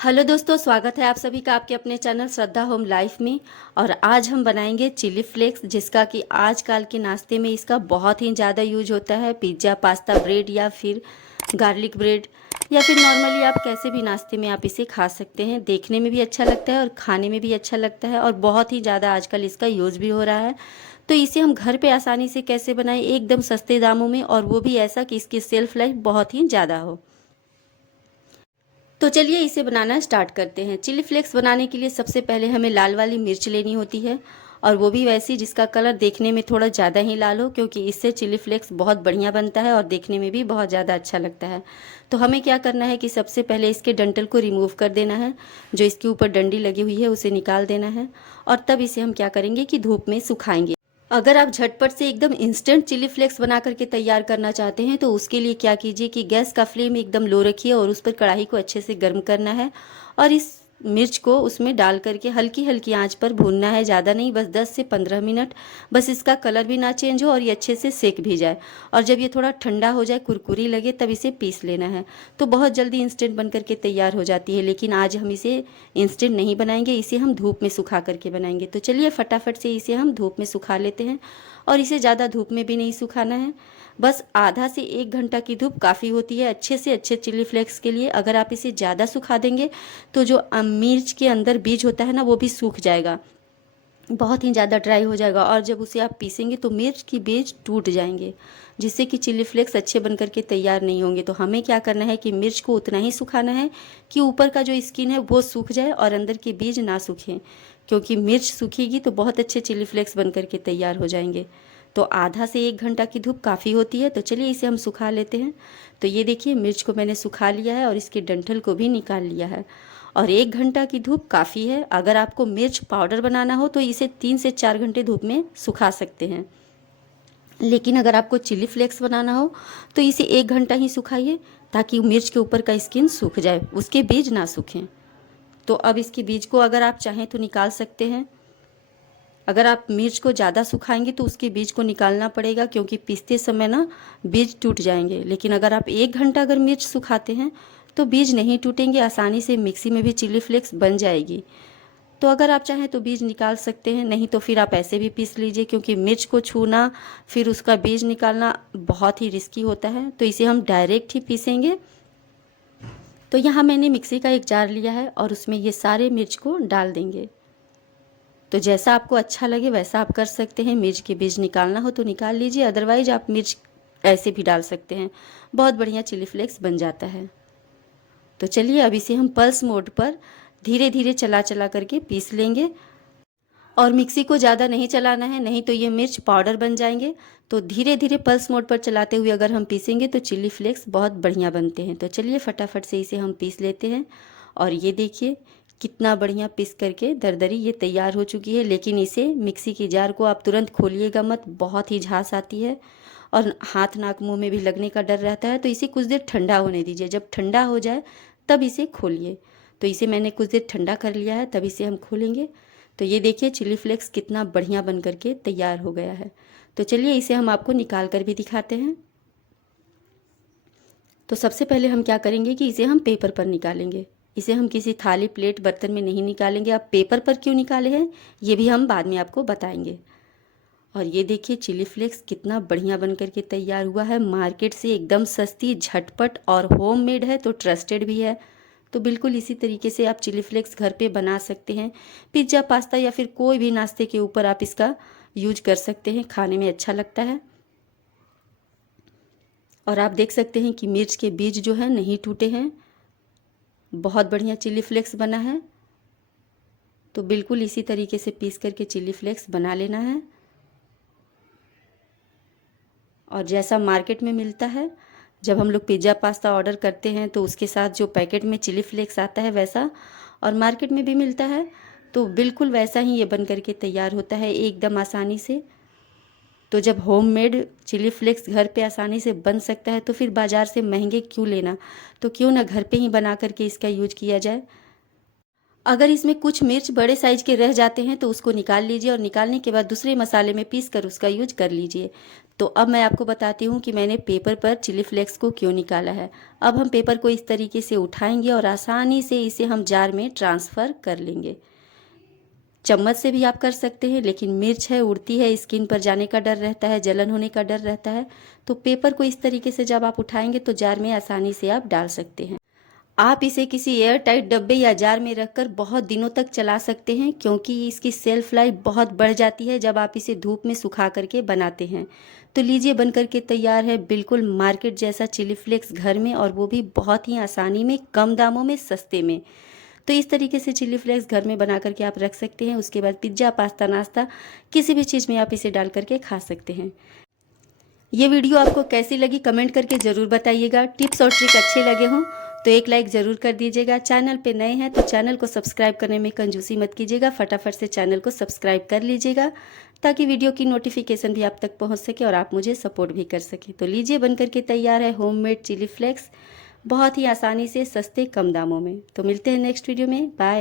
Hello दोस्तों, स्वागत है आप सभी का आपके अपने चैनल श्रद्धा होम लाइफ में। और आज हम बनाएंगे चिली फ्लेक्स, जिसका कि आजकल के नाश्ते में इसका बहुत ही ज़्यादा यूज होता है। पिज्ज़ा, पास्ता, ब्रेड या फिर गार्लिक ब्रेड या फिर नॉर्मली आप कैसे भी नाश्ते में आप इसे खा सकते हैं। देखने में भी अच्छा लगता है और खाने में भी अच्छा लगता है और बहुत ही ज़्यादा आजकल इसका यूज़ भी हो रहा है। तो इसे हम घर पे आसानी से कैसे बनाएं, एकदम सस्ते दामों में, और वो भी ऐसा कि इसकी सेल्फ लाइफ बहुत ही ज़्यादा हो। तो चलिए इसे बनाना स्टार्ट करते हैं। चिली फ्लेक्स बनाने के लिए सबसे पहले हमें लाल वाली मिर्च लेनी होती है, और वो भी वैसी जिसका कलर देखने में थोड़ा ज़्यादा ही लाल हो, क्योंकि इससे चिली फ्लेक्स बहुत बढ़िया बनता है और देखने में भी बहुत ज़्यादा अच्छा लगता है। तो हमें क्या करना है कि सबसे पहले इसके डंठल को रिमूव कर देना है। जो इसके ऊपर डंडी लगी हुई है उसे निकाल देना है, और तब इसे हम क्या करेंगे कि धूप में सुखाएंगे। अगर आप झटपट से एकदम इंस्टेंट चिली फ्लेक्स बना करके तैयार करना चाहते हैं तो उसके लिए क्या कीजिए कि गैस का फ्लेम एकदम लो रखिए और उस पर कढ़ाई को अच्छे से गर्म करना है, और इस मिर्च को उसमें डाल करके हल्की हल्की आंच पर भूनना है। ज़्यादा नहीं, बस 10 से 15 मिनट। बस इसका कलर भी ना चेंज हो और ये अच्छे से सेक भी जाए। और जब ये थोड़ा ठंडा हो जाए, कुरकुरी लगे, तब इसे पीस लेना है। तो बहुत जल्दी इंस्टेंट बन करके तैयार हो जाती है, लेकिन आज हम इसे इंस्टेंट नहीं बनाएंगे, इसे हम धूप में सुखा करके बनाएंगे। तो चलिए फटाफट से इसे हम धूप में सुखा लेते हैं। और इसे ज़्यादा धूप में भी नहीं सुखाना है, बस आधा से 1 घंटा की धूप काफ़ी होती है अच्छे से अच्छे चिली फ्लेक्स के लिए। अगर आप इसे ज़्यादा सुखा देंगे तो जो मिर्च के अंदर बीज होता है ना, वो भी सूख जाएगा, बहुत ही ज़्यादा ड्राई हो जाएगा। और जब उसे आप पीसेंगे तो मिर्च की बीज टूट जाएंगे, जिससे कि चिली फ्लेक्स अच्छे बन करके तैयार नहीं होंगे। तो हमें क्या करना है कि मिर्च को उतना ही सुखाना है कि ऊपर का जो स्किन है वो सूख जाए और अंदर के बीज ना सूखें, क्योंकि मिर्च सूखेगी तो बहुत अच्छे चिली फ्लेक्स बन करके तैयार हो जाएंगे। तो आधा से 1 घंटा की धूप काफ़ी होती है। तो चलिए इसे हम सुखा लेते हैं। तो ये देखिए, मिर्च को मैंने सुखा लिया है और इसके डंठल को भी निकाल लिया है। और 1 घंटा की धूप काफ़ी है। अगर आपको मिर्च पाउडर बनाना हो तो इसे 3 से 4 घंटे धूप में सुखा सकते हैं, लेकिन अगर आपको चिली फ्लेक्स बनाना हो तो इसे 1 घंटा ही सुखाइए, ताकि मिर्च के ऊपर का स्किन सूख जाए, उसके बीज ना सूखें। तो अब इसके बीज को अगर आप चाहें तो निकाल सकते हैं। अगर आप मिर्च को ज़्यादा सुखाएंगे तो उसके बीज को निकालना पड़ेगा, क्योंकि पीसते समय ना बीज टूट जाएंगे। लेकिन अगर आप 1 घंटा अगर मिर्च सुखाते हैं तो बीज नहीं टूटेंगे, आसानी से मिक्सी में भी चिली फ्लेक्स बन जाएगी। तो अगर आप चाहें तो बीज निकाल सकते हैं, नहीं तो फिर आप ऐसे भी पीस लीजिए, क्योंकि मिर्च को छूना फिर उसका बीज निकालना बहुत ही रिस्की होता है। तो इसे हम डायरेक्ट ही पीसेंगे। तो यहाँ मैंने मिक्सी का एक जार लिया है और उसमें ये सारे मिर्च को डाल देंगे। तो जैसा आपको अच्छा लगे वैसा आप कर सकते हैं। मिर्च के बीज निकालना हो तो निकाल लीजिए, अदरवाइज आप मिर्च ऐसे भी डाल सकते हैं। बहुत बढ़िया चिली फ्लेक्स बन जाता है। तो चलिए अब इसे हम पल्स मोड पर धीरे धीरे चला चला करके पीस लेंगे, और मिक्सी को ज़्यादा नहीं चलाना है, नहीं तो ये मिर्च पाउडर बन जाएंगे। तो धीरे धीरे पल्स मोड पर चलाते हुए अगर हम पीसेंगे तो चिली फ्लेक्स बहुत बढ़िया बनते हैं। तो चलिए फटाफट से इसे हम पीस लेते हैं। और ये देखिए कितना बढ़िया पीस करके दरदरी ये तैयार हो चुकी है। लेकिन इसे मिक्सी की जार को आप तुरंत खोलिएगा मत, बहुत ही झांस आती है और हाथ नाक मुंह में भी लगने का डर रहता है। तो इसे कुछ देर ठंडा होने दीजिए, जब ठंडा हो जाए तब इसे खोलिए। तो इसे मैंने कुछ देर ठंडा कर लिया है, तब इसे हम खोलेंगे। तो ये देखिए चिली फ्लेक्स कितना बढ़िया बन करके तैयार हो गया है। तो चलिए इसे हम आपको निकाल कर भी दिखाते हैं। तो सबसे पहले हम क्या करेंगे कि इसे हम पेपर पर निकालेंगे। इसे हम किसी थाली, प्लेट, बर्तन में नहीं निकालेंगे। आप पेपर पर क्यों निकाले हैं ये भी हम बाद में आपको बताएंगे। और ये देखिए चिली फ्लेक्स कितना बढ़िया बन करके तैयार हुआ है। मार्केट से एकदम सस्ती, झटपट और होममेड है, तो ट्रस्टेड भी है। तो बिल्कुल इसी तरीके से आप चिली फ्लेक्स घर पे बना सकते हैं। पिज्ज़ा, पास्ता या फिर कोई भी नाश्ते के ऊपर आप इसका यूज कर सकते हैं, खाने में अच्छा लगता है। और आप देख सकते हैं कि मिर्च के बीज जो है नहीं टूटे हैं, बहुत बढ़िया चिली फ्लेक्स बना है। तो बिल्कुल इसी तरीके से पीस करके चिली फ्लेक्स बना लेना है, और जैसा मार्केट में मिलता है, जब हम लोग पिज़्ज़ा, पास्ता ऑर्डर करते हैं तो उसके साथ जो पैकेट में चिली फ्लेक्स आता है वैसा, और मार्केट में भी मिलता है, तो बिल्कुल वैसा ही ये बन करके तैयार होता है एकदम आसानी से। तो जब होममेड चिली फ्लेक्स घर पे आसानी से बन सकता है तो फिर बाज़ार से महंगे क्यों लेना। तो क्यों ना घर पे ही बना करके इसका यूज किया जाए। अगर इसमें कुछ मिर्च बड़े साइज के रह जाते हैं तो उसको निकाल लीजिए, और निकालने के बाद दूसरे मसाले में पीस कर उसका यूज कर लीजिए। तो अब मैं आपको बताती हूँ कि मैंने पेपर पर चिली फ्लेक्स को क्यों निकाला है। अब हम पेपर को इस तरीके से उठाएंगे और आसानी से इसे हम जार में ट्रांसफ़र कर लेंगे। चम्मच से भी आप कर सकते हैं, लेकिन मिर्च है उड़ती है, स्किन पर जाने का डर रहता है, जलन होने का डर रहता है। तो पेपर को इस तरीके से जब आप उठाएंगे तो जार में आसानी से आप डाल सकते हैं। आप इसे किसी एयर टाइट डब्बे या जार में रखकर बहुत दिनों तक चला सकते हैं, क्योंकि इसकी सेल्फ लाइफ बहुत बढ़ जाती है जब आप इसे धूप में सुखा करके बनाते हैं। तो लीजिए, बन करके तैयार है बिल्कुल मार्केट जैसा चिली फ्लेक्स घर में, और वो भी बहुत ही आसानी में, कम दामों में, सस्ते में। तो इस तरीके से चिली फ्लेक्स घर में बना करके आप रख सकते हैं। उसके बाद पिज्ज़ा, पास्ता, नाश्ता, किसी भी चीज़ में आप इसे डाल करके खा सकते हैं। ये वीडियो आपको कैसी लगी कमेंट करके ज़रूर बताइएगा। टिप्स और ट्रिक अच्छे लगे हों तो एक लाइक ज़रूर कर दीजिएगा। चैनल पे नए हैं तो चैनल को सब्सक्राइब करने में कंजूसी मत कीजिएगा, फटाफट से चैनल को सब्सक्राइब कर लीजिएगा ताकि वीडियो की नोटिफिकेशन भी आप तक पहुंच सके और आप मुझे सपोर्ट भी कर सके। तो लीजिए, बन करके तैयार है होममेड चिली फ्लेक्स, बहुत ही आसानी से, सस्ते कम दामों में। तो मिलते हैं नेक्स्ट वीडियो में, बाय।